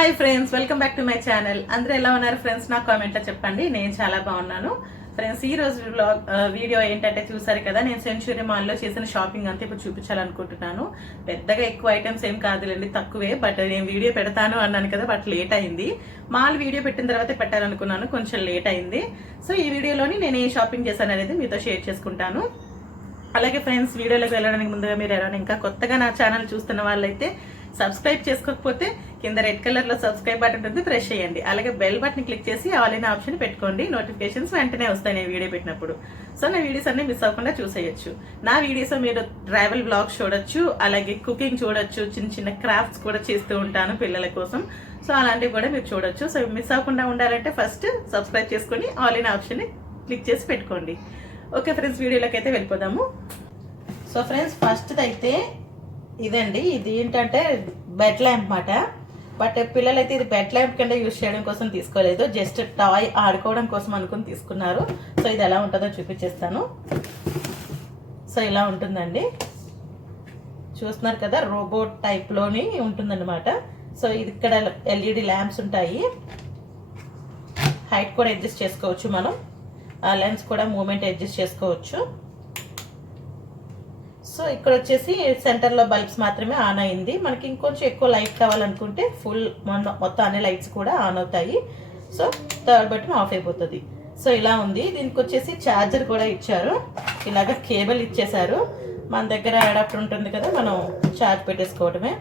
Hi friends, welcome back to my channel. అందరూ ఎలా ఉన్నారు ఫ్రెండ్స్? నాకు కామెంట్లో చెప్పండి. నేను చాలా బాగున్నాను ఫ్రెండ్స్. ఈ రోజు వీడియో ఏంటంటే చూసారు కదా, నేను సెంచురీ మాల్లో చేసిన షాపింగ్ అంతా ఇప్పుడు చూపించాలనుకుంటున్నాను. పెద్దగా ఎక్కువ ఐటమ్స్ ఏం కాదులేండి, తక్కువే. బట్ నేను వీడియో పెడతాను అన్నాను కదా, బట్ లేట్ అయింది. మాల్ వీడియో పెట్టిన తర్వాత పెట్టాలనుకున్నాను, కొంచెం లేట్ అయింది. సో ఈ వీడియోలోని నేను ఏ షాపింగ్ చేశాను అనేది మీతో షేర్ చేసుకుంటాను. అలాగే ఫ్రెండ్స్, వీడియోలోకి వెళ్ళడానికి ముందుగా మీరు ఎవరైనా ఇంకా కొత్తగా నా ఛానల్ చూస్తున్న వాళ్ళైతే సబ్స్క్రైబ్ చేసుకోకపోతే కింద రెడ్ కలర్లో సబ్స్క్రైబ్ బటన్ ఉంటుంది, ప్రెస్ చేయండి. అలాగే బెల్ బటన్ క్లిక్ చేసి ఆల్ అనే ఆప్షన్ పెట్టుకోండి. నోటిఫికేషన్స్ వెంటనే వస్తాయి నేను వీడియో పెట్టినప్పుడు. సో నా వీడియోస్ అన్ని మిస్ అవ్వకుండా చూసేయచ్చు. నా వీడియోస్ మీరు ట్రావెల్ బ్లాగ్స్ చూడొచ్చు, అలాగే కుకింగ్ చూడొచ్చు, చిన్న చిన్న క్రాఫ్ట్స్ కూడా చేస్తూ ఉంటాను పిల్లల కోసం. సో అలాంటివి కూడా మీరు చూడొచ్చు. సో మిస్ అవ్వకుండా ఉండాలంటే ఫస్ట్ సబ్స్క్రైబ్ చేసుకొని ఆల్ అనే ఆప్షన్ క్లిక్ చేసి పెట్టుకోండి. ఓకే ఫ్రెండ్స్, వీడియోలోకి అయితే వెళ్ళిపోదాము. సో ఫ్రెండ్స్, ఫస్ట్ అయితే ఇదండి. ఇది ఏంటంటే బెడ్ ల్యాంప్ మాట. బట్ పిల్లలైతే ఇది బెడ్ ల్యాంప్ కింద యూజ్ చేయడం కోసం తీసుకోలేదు, జస్ట్ టాయ్ ఆడుకోవడం కోసం అనుకుని తీసుకున్నారు. సో ఇది ఎలా ఉంటుందో చూపించేస్తాను. సో ఇలా ఉంటుందండి, చూస్తున్నారు కదా, రోబోట్ టైప్లోని ఉంటుందన్నమాట. సో ఇది ఇక్కడ ఎల్ఈడి ల్యాంప్స్ ఉంటాయి. హైట్ కూడా అడ్జస్ట్ చేసుకోవచ్చు మనం, లెన్స్ కూడా మూమెంట్ అడ్జస్ట్ చేసుకోవచ్చు. సో ఇక్కడ వచ్చేసి సెంటర్లో బల్బ్స్ మాత్రమే ఆన్ అయింది. మనకి ఇంకొంచెం ఎక్కువ లైట్ కావాలనుకుంటే ఫుల్ మొత్తం అన్ని లైట్స్ కూడా ఆన్ అవుతాయి. సో థర్డ్ బటన్ ఆఫ్ అయిపోతుంది. సో ఇలా ఉంది. దీనికి వచ్చేసి ఛార్జర్ కూడా ఇచ్చారు, ఇలాగ కేబుల్ ఇచ్చేసారు. మన దగ్గర అడాప్టర్ ఉంటుంది కదా, మనం ఛార్జ్ పెట్టేసుకోవడమే.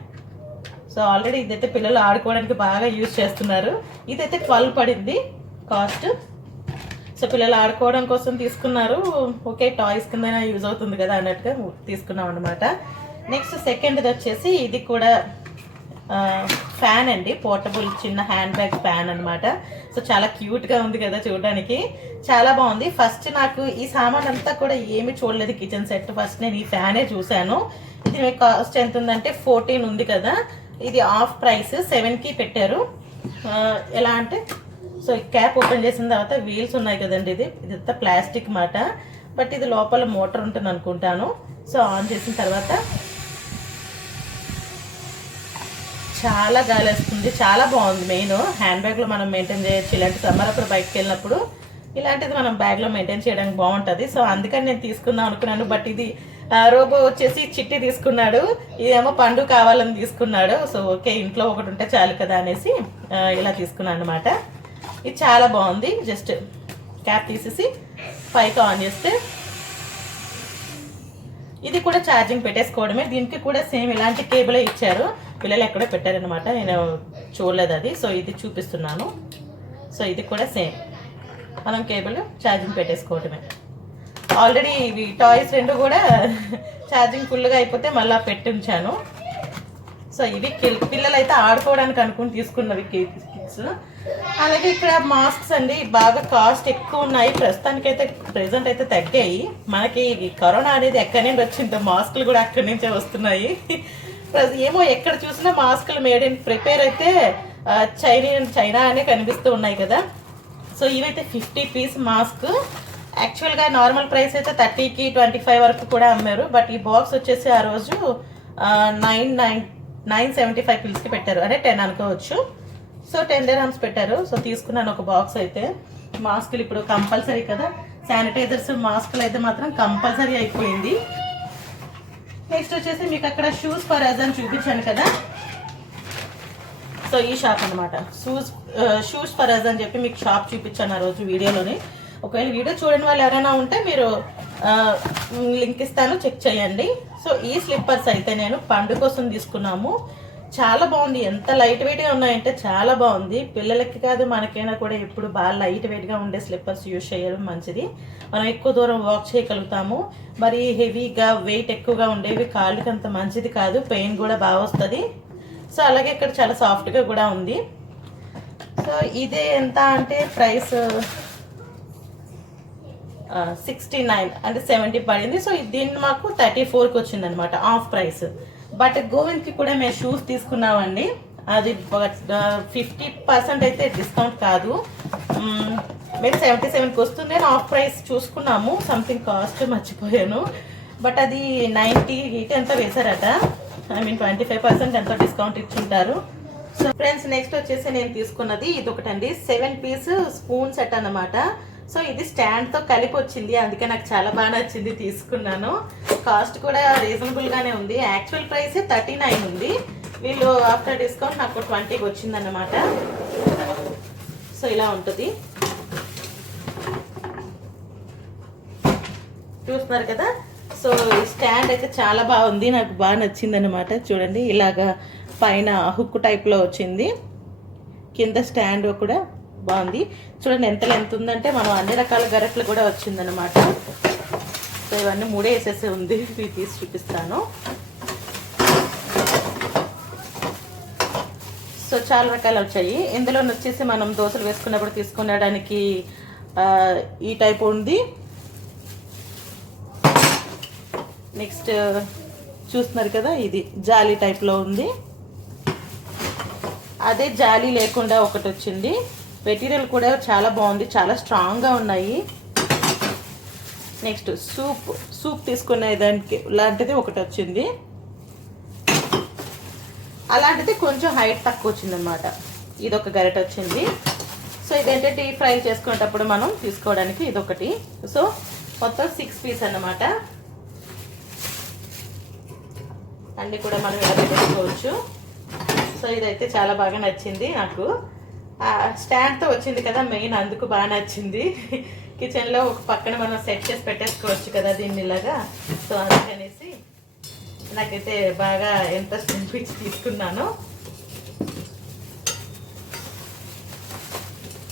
సో ఆల్రెడీ ఇదైతే పిల్లలు ఆడుకోవడానికి బాగా యూజ్ చేస్తున్నారు. ఇదైతే 12 పడింది కాస్ట్. సో పిల్లలు ఆడుకోవడం కోసం తీసుకున్నారు, ఓకే టాయ్స్ కింద యూజ్ అవుతుంది కదా అన్నట్టుగా తీసుకున్నాం అనమాట. నెక్స్ట్ సెకండ్ది వచ్చేసి ఇది కూడా ఫ్యాన్ అండి, పోర్టబుల్ చిన్న హ్యాండ్ బ్యాగ్ ఫ్యాన్ అనమాట. సో చాలా క్యూట్గా ఉంది కదా చూడడానికి, చాలా బాగుంది. ఫస్ట్ నాకు ఈ సామాన్ అంతా కూడా ఏమి చూడలేదు కిచెన్ సెట్, ఫస్ట్ నేను ఈ ఫ్యానే చూశాను. ఇది కాస్ట్ ఎంత ఉందంటే 14 ఉంది కదా, ఇది ఆఫ్ ప్రైస్ 7కి పెట్టారు. ఎలా అంటే, సో ఈ క్యాప్ ఓపెన్ చేసిన తర్వాత వీల్స్ ఉన్నాయి కదండి, ఇదంతా ప్లాస్టిక్ మాట. బట్ ఇది లోపల మోటార్ ఉంటుంది అనుకుంటాను. సో ఆన్ చేసిన తర్వాత చాలా గాలి వస్తుంది, చాలా బాగుంది. మెయిన్ హ్యాండ్ బ్యాగ్లో మనం మెయింటైన్ చేయొచ్చు. ఇలాంటి సమ్మర్ అప్పుడు బయటకు వెళ్ళినప్పుడు ఇలాంటిది మనం బ్యాగ్లో మెయింటైన్ చేయడానికి బాగుంటుంది. సో అందుకని నేను తీసుకుందాం అనుకున్నాను. బట్ ఇది రోబో వచ్చేసి చిట్టి తీసుకున్నాడు, ఇదేమో పండు కావాలని తీసుకున్నాడు. సో ఓకే, ఇంట్లో ఒకటి ఉంటే చాలు కదా అనేసి ఇలా తీసుకున్నాను అనమాట. ఇది చాలా బాగుంది. జస్ట్ క్యాప్ తీసేసి పైకి ఆన్ చేస్తే ఇది కూడా ఛార్జింగ్ పెట్టేసుకోవడమే. దీనికి కూడా సేమ్ ఇలాంటి కేబులే ఇచ్చారు, పిల్లలు ఎక్కడో పెట్టారనమాట, నేను చూడలేదు అది. సో ఇది చూపిస్తున్నాను. సో ఇది కూడా సేమ్, మనం కేబుల్ ఛార్జింగ్ పెట్టేసుకోవడమే. ఆల్రెడీ ఇవి టాయ్స్ రెండు కూడా ఛార్జింగ్ ఫుల్గా అయిపోతే మళ్ళీ పెట్టి ఉంచాను. సో ఇవి పిల్లలు అయితే ఆడుకోవడానికి అనుకుని తీసుకున్నవి కిడ్స్. అలాగే ఇక్కడ మాస్క్స్ అండి, బాగా కాస్ట్ ఎక్కువ ఉన్నాయి. ప్రస్తుతానికైతే ప్రెజెంట్ అయితే తగ్గాయి. మనకి కరోనా అనేది ఎక్కడి నుండి వచ్చిందో మాస్కులు కూడా అక్కడి నుంచే వస్తున్నాయి. ఏమో ఎక్కడ చూసినా మాస్కులు మేడ్ ఇన్ ప్రిపేర్ అయితే చైనా అనే కనిపిస్తూ ఉన్నాయి కదా. సో ఇవైతే 50 పీస్ మాస్క్. యాక్చువల్గా నార్మల్ ప్రైస్ అయితే 30కి 25 వరకు కూడా అమ్మారు. బట్ ఈ బాక్స్ వచ్చేసి ఆ రోజు 975 పిల్స్కి పెట్టారు, అంటే 10 అనుకోవచ్చు. సో 10 dirhams పెట్టారు. సో తీసుకున్నాను ఒక బాక్స్ అయితే. మాస్కులు ఇప్పుడు కంపల్సరీ కదా, శానిటైజర్స్ మాస్కులు అయితే మాత్రం కంపల్సరీ అయిపోయింది. నెక్స్ట్ వచ్చేసి మీకు అక్కడ షూస్ ఫర్ అజన్ చూపించాను కదా, సో ఈ షాప్ అనమాట. షూస్ ఫర్ అజ్ అని చెప్పి మీకు షాప్ చూపించాను ఆ రోజు వీడియోలోని. ఒకవేళ వీడియో చూడని వాళ్ళు ఎవరైనా ఉంటే మీరు లింక్ ఇస్తాను, చెక్ చేయండి. సో ఈ స్లిప్పర్స్ అయితే నేను పండు కోసం తీసుకున్నాము. చాలా బాగుంది, ఎంత లైట్ వెయిట్గా ఉన్నాయంటే చాలా బాగుంది. పిల్లలకి కాదు మనకైనా కూడా ఎప్పుడు బాగా లైట్ వెయిట్గా ఉండే స్లిప్పర్స్ యూజ్ చేయడం మంచిది. మనం ఎక్కువ దూరం వాక్ చేయగలుగుతాము. మరి హెవీగా వెయిట్ ఎక్కువగా ఉండేవి కాళ్ళకి అంత మంచిది కాదు, పెయిన్ కూడా బాగా వస్తుంది. సో అలాగే ఇక్కడ చాలా సాఫ్ట్గా కూడా ఉంది. సో ఇదే ఎంత అంటే ప్రైస్ 69 అంటే 70 పడింది. సో దీన్ని మాకు 34కి వచ్చింది అనమాట, ఆఫ్ ప్రైస్. బట్ గోవింద్కి కూడా మేము షూస్ తీసుకున్నామండి, అది 50% అయితే డిస్కౌంట్ కాదు, మేము 77కి వస్తుంది అని ఆఫ్ ప్రైస్ చూసుకున్నాము. సంథింగ్ కాస్ట్ మర్చిపోయాను, బట్ అది 90 ఎంత వేశారట. ఐ మీన్ 25% ఎంతో డిస్కౌంట్ ఇచ్చుంటారు. సో ఫ్రెండ్స్ నెక్స్ట్ వచ్చేసి నేను తీసుకున్నది ఇది ఒకటండి 7 పీస్ స్పూన్ సెట్ అన్నమాట. సో ఇది స్టాండ్తో కలిపి వచ్చింది, అందుకే నాకు చాలా బాగా నచ్చింది, తీసుకున్నాను. కాస్ట్ కూడా రీజనబుల్గానే ఉంది. యాక్చువల్ ప్రైస్ 39 ఉంది, వీళ్ళు ఆఫ్టర్ డిస్కౌంట్ నాకు 20కి వచ్చిందన్నమాట. సో ఇలా ఉంటుంది, చూస్తున్నారు కదా. సో ఈ స్టాండ్ అయితే చాలా బాగుంది, నాకు బాగా నచ్చింది అనమాట. చూడండి ఇలాగా పైన హుక్ టైప్లో వచ్చింది, కింద స్టాండ్ కూడా బాగుంది. చూడండి ఎంత లెంత్ ఉందంటే మనం అన్ని రకాల గరెట్లు కూడా వచ్చిందనమాట. సో ఇవన్నీ 3 వేసేసి ఉంది, ఇవి తీసి చూపిస్తాను. సో చాలా రకాలు వచ్చాయి. ఇందులో వచ్చేసి మనం దోశలు వేసుకున్నప్పుడు తీసుకునేడానికి ఈ టైప్ ఉంది. నెక్స్ట్ చూస్తున్నారు కదా, ఇది జాలీ టైప్లో ఉంది. అదే జాలీ లేకుండా ఒకటి వచ్చింది. మెటీరియల్ కూడా చాలా బాగుంది, చాలా స్ట్రాంగ్గా ఉన్నాయి. నెక్స్ట్ సూప్ తీసుకునే దానికి లాంటిది ఒకటి వచ్చింది. అలాంటిది కొంచెం హైట్ తక్కువ వచ్చిందనమాట. ఇది ఒక గరిట వచ్చింది. సో ఇదేంటంటే డీప్ ఫ్రై చేసుకునేటప్పుడు మనం తీసుకోవడానికి ఇదొకటి. సో మొత్తం 6 పీస్ అన్నమాట. అన్నీ కూడా మనం ఇలా పెట్టుకోవచ్చు. సో ఇదైతే చాలా బాగా నచ్చింది నాకు. స్టాండ్తో వచ్చింది కదా మెయిన్, అందుకు బాగా నచ్చింది. కిచెన్లో ఒక పక్కన మనం సెట్ చేసి పెట్టేసుకోవచ్చు కదా దీన్ని ఇలాగా. సో అందుకనేసి నాకైతే బాగా ఇంట్రెస్ట్ అనిపించి తీసుకున్నాను.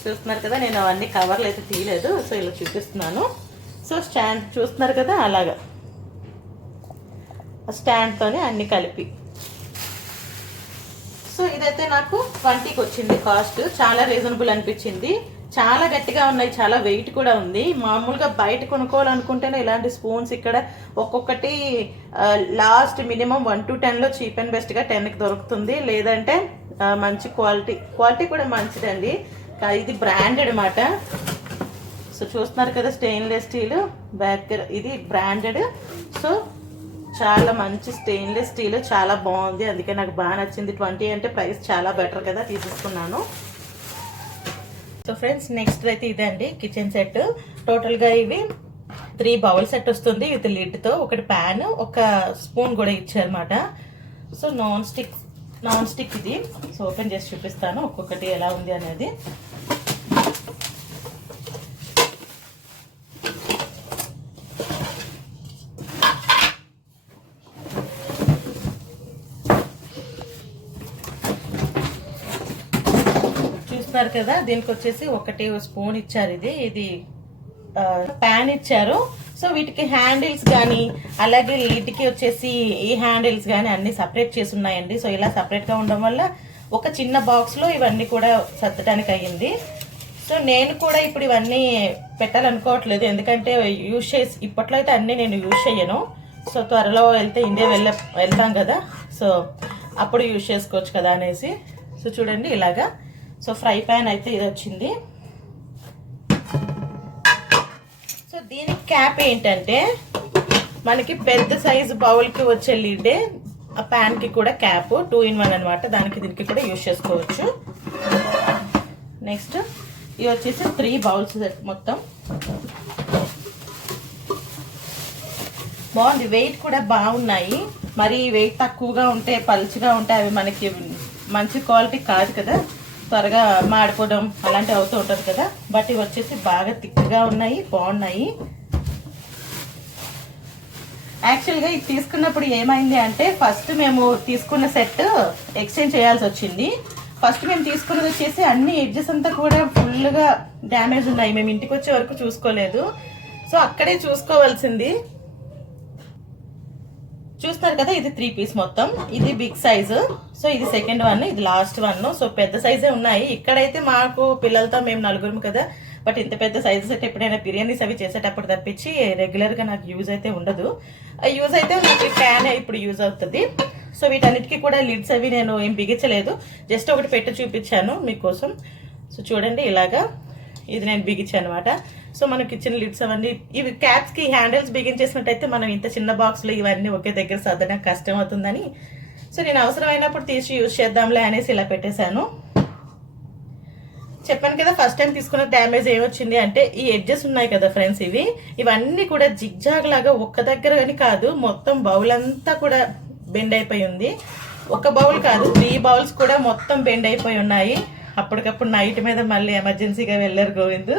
చూస్తున్నారు కదా, నేను అవన్నీ కవర్లు అయితే తీయలేదు, సో ఇలా చూపిస్తున్నాను. సో స్టాండ్ చూస్తున్నారు కదా, అలాగా స్టాండ్తోనే అన్ని కలిపి. సో ఇదైతే నాకు 20కి వచ్చింది కాస్ట్. చాలా రీజనబుల్ అనిపించింది. చాలా గట్టిగా ఉన్నాయి, చాలా వెయిట్ కూడా ఉంది. మామూలుగా బయట కొనుక్కోవాలనుకుంటేనే ఇలాంటి స్పూన్స్ ఇక్కడ ఒక్కొక్కటి లాస్ట్ మినిమం 1 to 10లో చీప్ అండ్ బెస్ట్గా 10కి దొరుకుతుంది. లేదంటే మంచి క్వాలిటీ కూడా మంచిదండి. ఇది బ్రాండెడ్ అన్నమాట. సో చూస్తున్నారు కదా, స్టెయిన్లెస్ స్టీల్ బ్యాక్, ఇది బ్రాండెడ్. సో చాలా మంచి స్టెయిన్లెస్ స్టీల్, చాలా బాగుంది, అందుకే నాకు బాగా నచ్చింది. 20 అంటే ప్రైస్ చాలా బెటర్ కదా, తీసేసుకున్నాను. సో ఫ్రెండ్స్ నెక్స్ట్ అయితే ఇదే అండి కిచెన్ సెట్. టోటల్గా ఇవి 3 బౌల్ సెట్ వస్తుంది విత్ లిడ్తో. ఒకటి ప్యాన్, ఒక స్పూన్ కూడా ఇచ్చారన్నమాట. సో నాన్ స్టిక్ ఇది. సో ఓపెన్ చేసి చూపిస్తాను ఒక్కొక్కటి ఎలా ఉంది అనేది. చూస్తున్నారు కదా, దీనికి వచ్చేసి ఒకటి స్పూన్ ఇచ్చారు. ఇది ప్యాన్ ఇచ్చారు. సో వీటికి హ్యాండిల్స్ కానీ అలాగే లిడ్కి వచ్చేసి ఈ హ్యాండిల్స్ కానీ అన్ని సపరేట్ చేసి ఉన్నాయండి. సో ఇలా సపరేట్గా ఉండడం వల్ల ఒక చిన్న బాక్స్లో ఇవన్నీ కూడా సర్దడానికి అయ్యింది. సో నేను కూడా ఇప్పుడు ఇవన్నీ పెట్టాలనుకోవట్లేదు, ఎందుకంటే ఇప్పట్లో అయితే అన్నీ నేను యూజ్ చేయను. సో త్వరలో వెళ్తే ఇండియా వెళ్తాం కదా, సో అప్పుడు యూజ్ చేసుకోవచ్చు కదా అనేసి. సో చూడండి ఇలాగా. సో ఫ్రై ప్యాన్ అయితే ఇది వచ్చింది. సో దీనికి క్యాప్ ఏంటంటే మనకి పెద్ద సైజు బౌల్కి వచ్చే లిడ్, ఆ ప్యాన్కి కూడా క్యాప్ 2 in 1 అనమాట. దానికి దీనికి కూడా యూజ్ చేసుకోవచ్చు. నెక్స్ట్ ఇవి వచ్చేసి 3 బౌల్స్ సెట్ మొత్తం. బాగుంది, వెయిట్ కూడా బాగున్నాయి. మరి వెయిట్ తక్కువగా ఉంటే పలుచగా ఉంటే అవి మనకి మంచి క్వాలిటీ కాదు కదా, త్వరగా మాడిపోవడం అలాంటివి అవుతూ ఉంటుంది కదా. బట్ ఇవి వచ్చేసి బాగా థిక్గా ఉన్నాయి, బాగున్నాయి. యాక్చువల్గా ఇది తీసుకున్నప్పుడు ఏమైంది అంటే ఫస్ట్ మేము తీసుకున్న సెట్ ఎక్స్చేంజ్ చేయాల్సి వచ్చింది. ఫస్ట్ మేము తీసుకున్నది వచ్చేసి అన్ని ఎడ్జెస్ అంతా కూడా ఫుల్గా డ్యామేజ్ ఉన్నాయి. మేము ఇంటికి వచ్చే వరకు చూసుకోలేదు, సో అక్కడే చూసుకోవాల్సింది. చూస్తారు కదా, ఇది 3 పీస్ మొత్తం. ఇది బిగ్ సైజు. సో ఇది సెకండ్ వన్, ఇది లాస్ట్ వన్. సో పెద్ద సైజే ఉన్నాయి. ఇక్కడైతే మాకు పిల్లలతో మేము 4 కదా, బట్ ఇంత పెద్ద సైజెస్ అయితే ఎప్పుడైనా బిర్యానీస్ అవి చేసేటప్పుడు తప్పించి రెగ్యులర్గా నాకు యూజ్ అయితే ఉండదు. యూజ్ అయితే నాకు ప్యాన్ ఇప్పుడు యూజ్ అవుతుంది. సో వీటన్నిటికీ కూడా లిడ్స్ అవి నేను ఏం బిగించలేదు, జస్ట్ ఒకటి పెట్టి చూపించాను మీకోసం. సో చూడండి ఇలాగా ఇది నేను బిగించాను అనమాట. సో మన కిచెన్ లిడ్స్ అవన్నీ ఇవి క్యాప్స్కి హ్యాండిల్స్ బిగించేసినట్టయితే మనం ఇంత చిన్న బాక్స్లో ఇవన్నీ ఒకే దగ్గర సర్దడానికి కష్టం అవుతుందని సో నేను అవసరమైనప్పుడు తీసి యూజ్ చేద్దాంలే అనేసి ఇలా పెట్టేశాను. చెప్పాను కదా ఫస్ట్ టైం తీసుకున్న డ్యామేజ్ ఏమొచ్చింది అంటే ఈ ఎడ్జెస్ ఉన్నాయి కదా ఫ్రెండ్స్, ఇవన్నీ కూడా జిగ్జాగ్ లాగా ఒక్క దగ్గర అని కాదు, మొత్తం బౌల్ అంతా కూడా బెండ్ అయిపోయి ఉంది. ఒక బౌల్ కాదు 3 బౌల్స్ కూడా మొత్తం బెండ్ అయిపోయి ఉన్నాయి. అప్పటికప్పుడు నైట్ మీద మళ్ళీ ఎమర్జెన్సీగా వెళ్ళారు గోవింద్.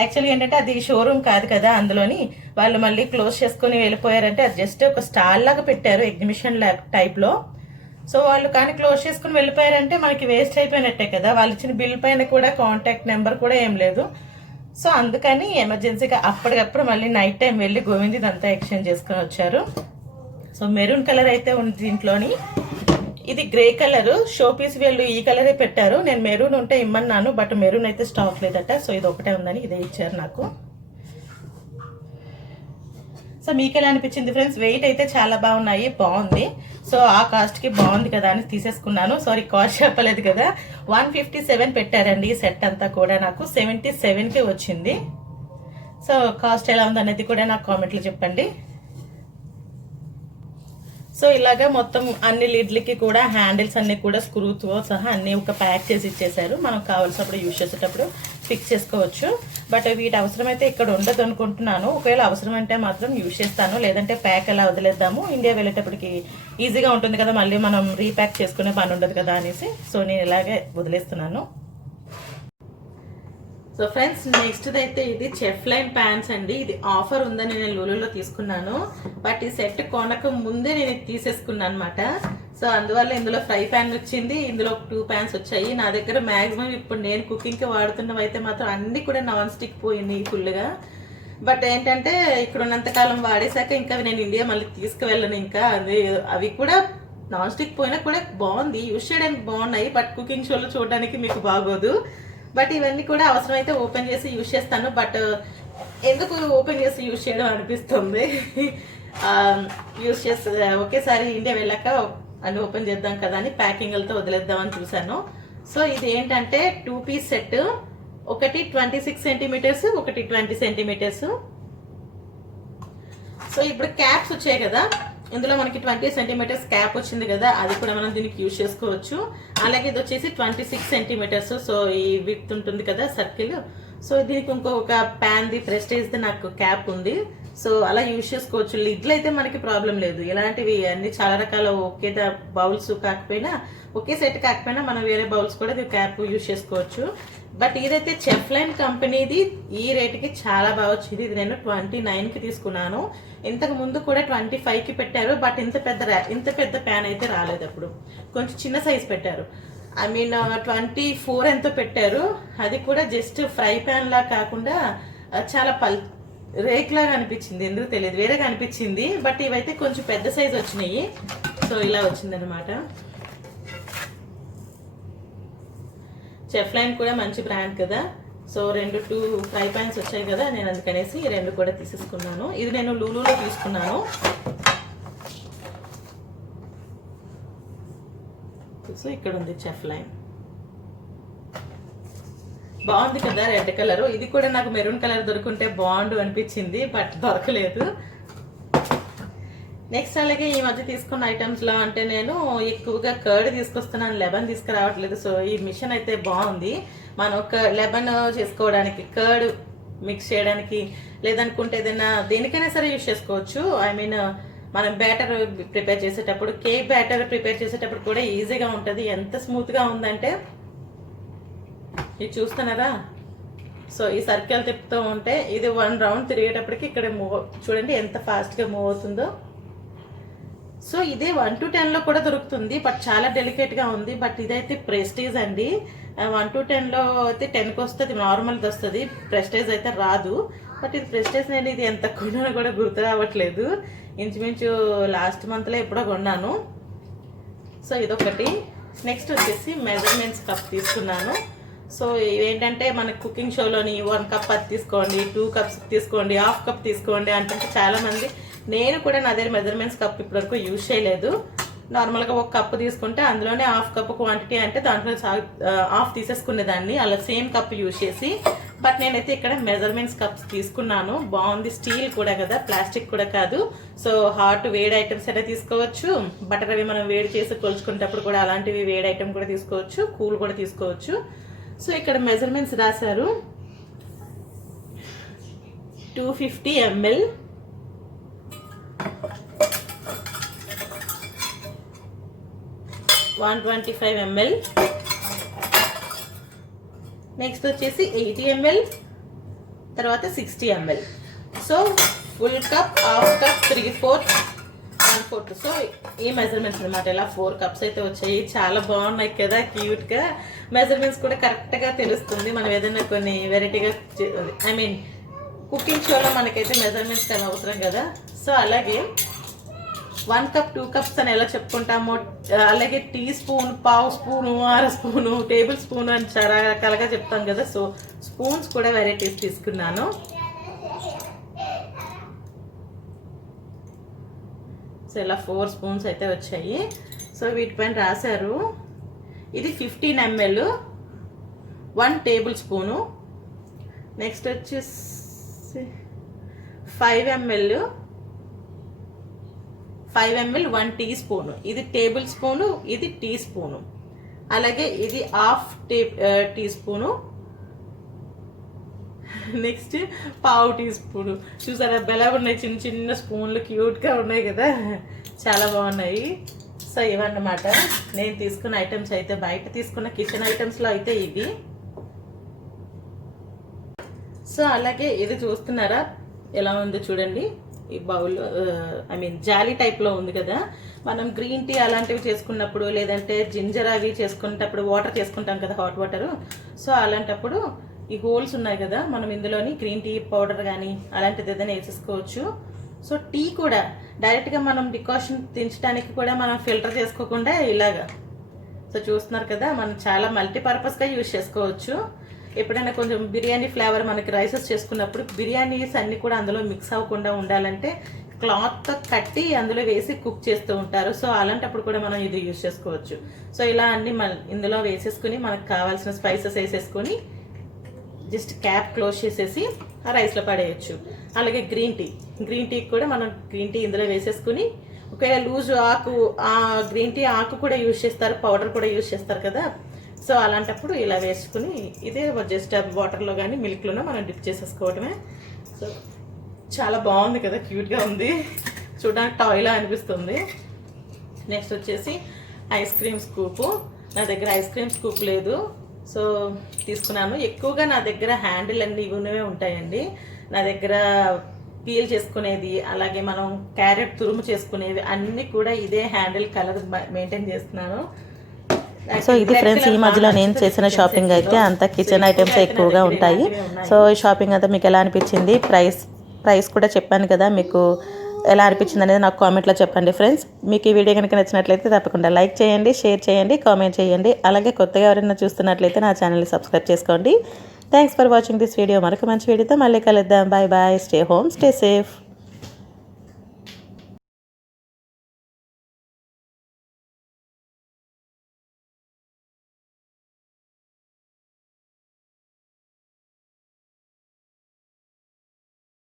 యాక్చువల్గా ఏంటంటే అది షోరూమ్ కాదు కదా, అందులోని వాళ్ళు మళ్ళీ క్లోజ్ చేసుకుని వెళ్ళిపోయారంటే అది జస్ట్ ఒక స్టాల్ లాగా పెట్టారు ఎగ్జిబిషన్ టైప్లో. సో వాళ్ళు కానీ క్లోజ్ చేసుకుని వెళ్ళిపోయారంటే మనకి వేస్ట్ అయిపోయినట్టే కదా. వాళ్ళు ఇచ్చిన బిల్ పైన కూడా కాంటాక్ట్ నెంబర్ కూడా ఏం లేదు. సో అందుకని ఎమర్జెన్సీగా అప్పటికప్పుడు మళ్ళీ నైట్ టైం వెళ్ళి గోవింద్ ఇదంతా ఎక్స్చేంజ్ చేసుకుని వచ్చారు. సో మెరూన్ కలర్ అయితే ఉంది దీంట్లోని. ఇది గ్రే కలర్ షో పీస్, వీళ్ళు ఈ కలరే పెట్టారు. నేను మెరూన్ ఉంటే ఇమ్మన్నాను, బట్ మెరూన్ అయితే స్టాక్ లేదట. సో ఇది ఒకటే ఉందని ఇదే ఇచ్చారు నాకు. సో మీకు ఎలా అనిపించింది ఫ్రెండ్స్? వెయిట్ అయితే చాలా బాగున్నాయి, బాగుంది. సో ఆ కాస్ట్కి బాగుంది కదా అని తీసేసుకున్నాను. సారీ కాస్ట్ చెప్పలేదు కదా, 157 పెట్టారండి ఈ సెట్ అంతా కూడా. నాకు 77కి వచ్చింది. సో కాస్ట్ ఎలా ఉంది అనేది కూడా నాకు కామెంట్లో చెప్పండి. సో ఇలాగా మొత్తం అన్ని లిడ్లకి కూడా హ్యాండిల్స్ అన్ని కూడా స్క్రూతో సహా అన్ని ఒక ప్యాక్ చేసి ఇచ్చేసారు. మనం కావాల్సినప్పుడు యూజ్ చేసేటప్పుడు ఫిక్స్ చేసుకోవచ్చు. బట్ వీటి అవసరమైతే ఇక్కడ ఉండదు అనుకుంటున్నాను. ఒకవేళ అవసరం అంటే మాత్రం యూజ్ చేస్తాను, లేదంటే ప్యాక్ ఎలా వదిలేద్దాము, ఇండియా వెళ్ళేటప్పటికి ఈజీగా ఉంటుంది కదా, మళ్ళీ మనం రీప్యాక్ చేసుకునే పని ఉండదు కదా అనేసి. సో నేను ఇలాగే వదిలేస్తున్నాను. సో ఫ్రెండ్స్ నెక్స్ట్ అయితే ఇది చెఫ్ లైన్ ప్యాన్స్ అండి. ఇది ఆఫర్ ఉందని నేను లూలులో తీసుకున్నాను, బట్ ఈ సెట్ కొనక ముందే నేను తీసేసుకున్నాను అనమాట. సో అందువల్ల ఇందులో ఫ్రై ప్యాన్ వచ్చింది, ఇందులో 2 ప్యాన్స్ వచ్చాయి. నా దగ్గర మ్యాక్సిమం ఇప్పుడు నేను కుకింగ్కి వాడుతున్నవి అయితే మాత్రం అన్ని కూడా నాన్ స్టిక్ పోయినాయి ఫుల్గా. బట్ ఏంటంటే ఇక్కడ ఉన్నంతకాలం వాడేశాక ఇంకా నేను ఇండియా మళ్ళీ తీసుకువెళ్ళను. ఇంకా అవి కూడా నాన్ స్టిక్ పోయినా కూడా బాగుంది, యూజ్ చేయడానికి బాగున్నాయి, బట్ కుకింగ్ షోలో చూడడానికి మీకు బాగోదు. బట్ ఇవన్నీ కూడా అవసరమైతే ఓపెన్ చేసి యూజ్ చేస్తాను. బట్ ఎందుకు ఓపెన్ చేసి యూజ్ చేయడం అనిపిస్తుంది. యూజ్ చేస్తే ఒకేసారి ఇండియా వెళ్ళాక అన్ని ఓపెన్ చేద్దాం కదా అని ప్యాకింగ్లతో వదిలేద్దామని చూశాను. సో ఇది ఏంటంటే 2 పీస్ సెట్, ఒకటి 26 సెంటీమీటర్స్, ఒకటి 20 సెంటీమీటర్స్. సో ఇప్పుడు క్యాప్స్ వచ్చాయి కదా, ఇందులో మనకి 20 సెంటీమీటర్స్ క్యాప్ వచ్చింది కదా, అది కూడా మనం దీనికి యూజ్ చేసుకోవచ్చు. అలాగే ఇది వచ్చేసి 26 సెంటీమీటర్స్. సో ఈ విడ్త్ ఉంటుంది కదా సర్కిల్, సో దీనికి ఇంకొక ప్యాన్ది ప్రెస్టేజ్ది నాకు క్యాప్ ఉంది. సో అలా యూజ్ చేసుకోవచ్చు. లిడ్లు అయితే మనకి ప్రాబ్లం లేదు. ఇలాంటివి అన్ని చాలా రకాల ఒకే బౌల్స్ కాకపోయినా, ఒకే సెట్ కాకపోయినా మనం వేరే బౌల్స్ కూడా క్యాప్ యూజ్ చేసుకోవచ్చు. బట్ ఇదైతే చెఫ్ లైన్ కంపెనీది, ఈ రేటుకి చాలా బాగా వచ్చింది. ఇది నేను 29కి తీసుకున్నాను. ఇంతకు ముందు కూడా 25కి పెట్టారు, బట్ ఇంత పెద్ద ప్యాన్ అయితే రాలేదు. అప్పుడు కొంచెం చిన్న సైజ్ పెట్టారు. ఐ మీన్ 24 ఎంతో పెట్టారు. అది కూడా జస్ట్ ఫ్రై ప్యాన్ లా కాకుండా చాలా రేక్ లాగా అనిపించింది, ఎందుకు తెలియదు, వేరేగా అనిపించింది. బట్ ఇవైతే కొంచెం పెద్ద సైజ్ వచ్చినాయి. సో ఇలా వచ్చింది అనమాట. చెఫ్ లైన్ కూడా మంచి బ్రాండ్ కదా. సో 2 ఫ్రై ప్యాన్స్ వచ్చాయి కదా, నేను అందుకనేసి 2 కూడా తీసేసుకున్నాను. ఇది నేను లూలులో తీసుకున్నాను. సో ఇక్కడ ఉంది చెఫ్ లైన్, బాగుంది కదా రెడ్ కలర్. ఇది కూడా నాకు మెరూన్ కలర్ దొరుకుంటే బాగుండు అనిపించింది, బట్ దొరకలేదు. నెక్స్ట్ అలాగే ఈ మధ్య తీసుకున్న ఐటమ్స్లో అంటే నేను ఎక్కువగా కర్డ్ తీసుకొస్తున్నాను, లెమన్ తీసుకురావట్లేదు. సో ఈ మిషన్ అయితే బాగుంది. మనం ఒక లెమన్ చేసుకోవడానికి, కర్డ్ మిక్స్ చేయడానికి, లేదనుకుంటే ఏదైనా దేనికైనా సరే యూజ్ చేసుకోవచ్చు. ఐ మీన్ మనం బ్యాటర్ ప్రిపేర్ చేసేటప్పుడు, కేక్ బ్యాటర్ ప్రిపేర్ చేసేటప్పుడు కూడా ఈజీగా ఉంటుంది. ఎంత స్మూత్గా ఉందంటే ఇది చూస్తున్నారా. సో ఈ సర్కిల్ తిప్పుతూ ఉంటే ఇది 1 రౌండ్ తిరిగేటప్పటికి ఇక్కడ చూడండి ఎంత ఫాస్ట్గా మూవ్ అవుతుందో. సో ఇదే 1 to 10లో కూడా దొరుకుతుంది, బట్ చాలా డెలికేట్గా ఉంది. బట్ ఇదైతే ప్రెస్టీజ్ అండి. 1 to 10లో అయితే 10కి వస్తుంది, నార్మల్ది వస్తుంది, ప్రెస్టేజ్ అయితే రాదు. బట్ ఇది ప్రెస్టేజ్ నేను ఇది ఎంత కొన్నానో కూడా గుర్తు రావట్లేదు. ఇంచుమించు లాస్ట్ మంత్లో ఎప్పుడో కొన్నాను. సో ఇదొకటి. నెక్స్ట్ వచ్చేసి మెజర్మెంట్స్ కప్ తీసుకున్నాను. సో ఇవేంటంటే మన కుకింగ్ షోలోని 1 కప్ అది తీసుకోండి, 2 కప్స్ తీసుకోండి, 1/2 కప్ తీసుకోండి అంటే చాలామంది. నేను కూడా నా దగ్గర మెజర్మెంట్స్ కప్ ఇప్పటివరకు యూజ్ చేయలేదు. నార్మల్గా 1 కప్పు తీసుకుంటే అందులోనే 1/2 కప్ క్వాంటిటీ అంటే దాంట్లో 1/2 తీసేసుకునేదాన్ని. అలా సేమ్ కప్ యూజ్ చేసి బట్ నేనైతే ఇక్కడ మెజర్మెంట్స్ కప్స్ తీసుకున్నాను. బాగుంది, స్టీల్ కూడా కదా, ప్లాస్టిక్ కూడా కాదు. సో హాట్ వేడి ఐటమ్స్ అయితే తీసుకోవచ్చు. బటర్ అవి మనం వేడి చేసి కొలుచుకునేటప్పుడు కూడా అలాంటివి వేడి ఐటమ్ కూడా తీసుకోవచ్చు, కూల్ కూడా తీసుకోవచ్చు. సో ఇక్కడ మెజర్మెంట్స్ రాశారు. 250 ml, 125 ml, నెక్స్ట్ వచ్చేసి 80 ml, తర్వాత 60 ml. So full cup, half cup, 3/4, 1/4. So ఈ మెజర్మెంట్స్ అనమాట. ఇలా 4 కప్స్ అయితే వచ్చాయి. చాలా బాగున్నాయి కదా, క్యూట్గా. మెజర్మెంట్స్ కూడా కరెక్ట్గా తెలుస్తుంది. మనం ఏదైనా కొన్ని వెరైటీగా కుకింగ్ షోలో మనకైతే మెజర్మెంట్స్ చాలా అవసరం కదా. సో అలాగే 1 కప్ 2 కప్స్ అని ఎలా చెప్పుకుంటామో అలాగే టీ స్పూన్, పావు స్పూను, అర స్పూను, టేబుల్ స్పూన్ అని చాలా రకాలుగా చెప్తాం కదా. సో స్పూన్స్ కూడా వెరైటీస్ తీసుకున్నాను. సో ఇలా 4 స్పూన్స్ అయితే వచ్చాయి. సో వీటిపైన రాశారు ఇది 15 ml, 1 టేబుల్ స్పూను. నెక్స్ట్ వచ్చేసి 5 ml, 1 టీ స్పూను. ఇది టేబుల్ స్పూను, ఇది టీ స్పూను. అలాగే ఇది హాఫ్ టీ స్పూను. నెక్స్ట్ పావు టీ స్పూను. చూసారా బెలా ఉన్నాయి, చిన్న చిన్న స్పూన్లు క్యూట్గా ఉన్నాయి కదా, చాలా బాగున్నాయి. సో ఇవన్నమాట నేను తీసుకున్న ఐటమ్స్. అయితే బయట తీసుకున్న కిచెన్ ఐటమ్స్లో అయితే ఇవి. సో అలాగే ఇది చూస్తున్నారా ఎలా ఉందో చూడండి. ఈ బౌల్ జాలీ టైప్లో ఉంది కదా. మనం గ్రీన్ టీ అలాంటివి చేసుకున్నప్పుడు, లేదంటే జింజర్ అవి చేసుకునేటప్పుడు వాటర్ చేసుకుంటాం కదా, హాట్ వాటర్. సో అలాంటప్పుడు ఈ హోల్స్ ఉన్నాయి కదా, మనం ఇందులోని గ్రీన్ టీ పౌడర్ కానీ అలాంటిది ఏదైనా వేసేసుకోవచ్చు. సో టీ కూడా డైరెక్ట్గా మనం డికాషన్ తినడానికి కూడా మనం ఫిల్టర్ చేసుకోకుండా ఇలాగా. సో చూస్తున్నారు కదా, మనం చాలా మల్టీపర్పస్గా యూజ్ చేసుకోవచ్చు. ఎప్పుడైనా కొంచెం బిర్యానీ ఫ్లేవర్ మనకి రైసెస్ చేసుకున్నప్పుడు బిర్యానీస్ అన్నీ కూడా అందులో మిక్స్ అవ్వకుండా ఉండాలంటే క్లాత్తో కట్టి అందులో వేసి కుక్ చేస్తూ ఉంటారు. సో అలాంటప్పుడు కూడా మనం ఇది యూజ్ చేసుకోవచ్చు. సో ఇలా అన్ని ఇందులో వేసేసుకుని మనకు కావాల్సిన స్పైసెస్ వేసేసుకొని జస్ట్ క్యాప్ క్లోజ్ చేసేసి ఆ రైస్లో పడేయచ్చు. అలాగే గ్రీన్ టీ కూడా మనం గ్రీన్ టీ ఇందులో వేసేసుకుని, ఒకవేళ లూజ్ ఆకు, ఆ గ్రీన్ టీ ఆకు కూడా యూజ్ చేస్తారు, పౌడర్ కూడా యూజ్ చేస్తారు కదా. సో అలాంటప్పుడు ఇలా వేసుకుని ఇదే జస్ట్ వాటర్లో కానీ మిల్క్లోనో మనం డిప్ చేసేసుకోవటమే. సో చాలా బాగుంది కదా, క్యూట్గా ఉంది, చూడడానికి టాయ్లా అనిపిస్తుంది. నెక్స్ట్ వచ్చేసి ఐస్ క్రీమ్ స్కూపు. నా దగ్గర ఐస్ క్రీమ్ స్కూప్ లేదు, సో తీసుకున్నాను. ఎక్కువగా నా దగ్గర హ్యాండిల్ అన్నీ ఇవే ఉంటాయండి. నా దగ్గర పీల్ చేసుకునేది, అలాగే మనం క్యారెట్ తురుము చేసుకునేవి అన్నీ కూడా ఇదే హ్యాండిల్ కలర్ మెయింటైన్ చేస్తున్నాను. సో ఇది ఫ్రెండ్స్, ఈ మధ్యలో నేను చేసిన షాపింగ్ అయితే అంతా కిచెన్ ఐటమ్స్ ఎక్కువగా ఉంటాయి. సో ఈ షాపింగ్ అంతా మీకు ఎలా అనిపించింది, ప్రైస్ కూడా చెప్పాను కదా, మీకు ఎలా అనిపించింది అనేది నాకు కామెంట్లో చెప్పండి ఫ్రెండ్స్. మీకు ఈ వీడియో కనుక నచ్చినట్లయితే తప్పకుండా లైక్ చేయండి, షేర్ చేయండి, కామెంట్ చేయండి. అలాగే కొత్తగా ఎవరైనా చూస్తున్నట్లయితే నా ఛానల్ని సబ్స్క్రైబ్ చేసుకోండి. Thanks for watching this video. మరొక మంచి వీడియోతో మళ్ళీ కలుద్దాం. Bye bye. Stay home, stay safe.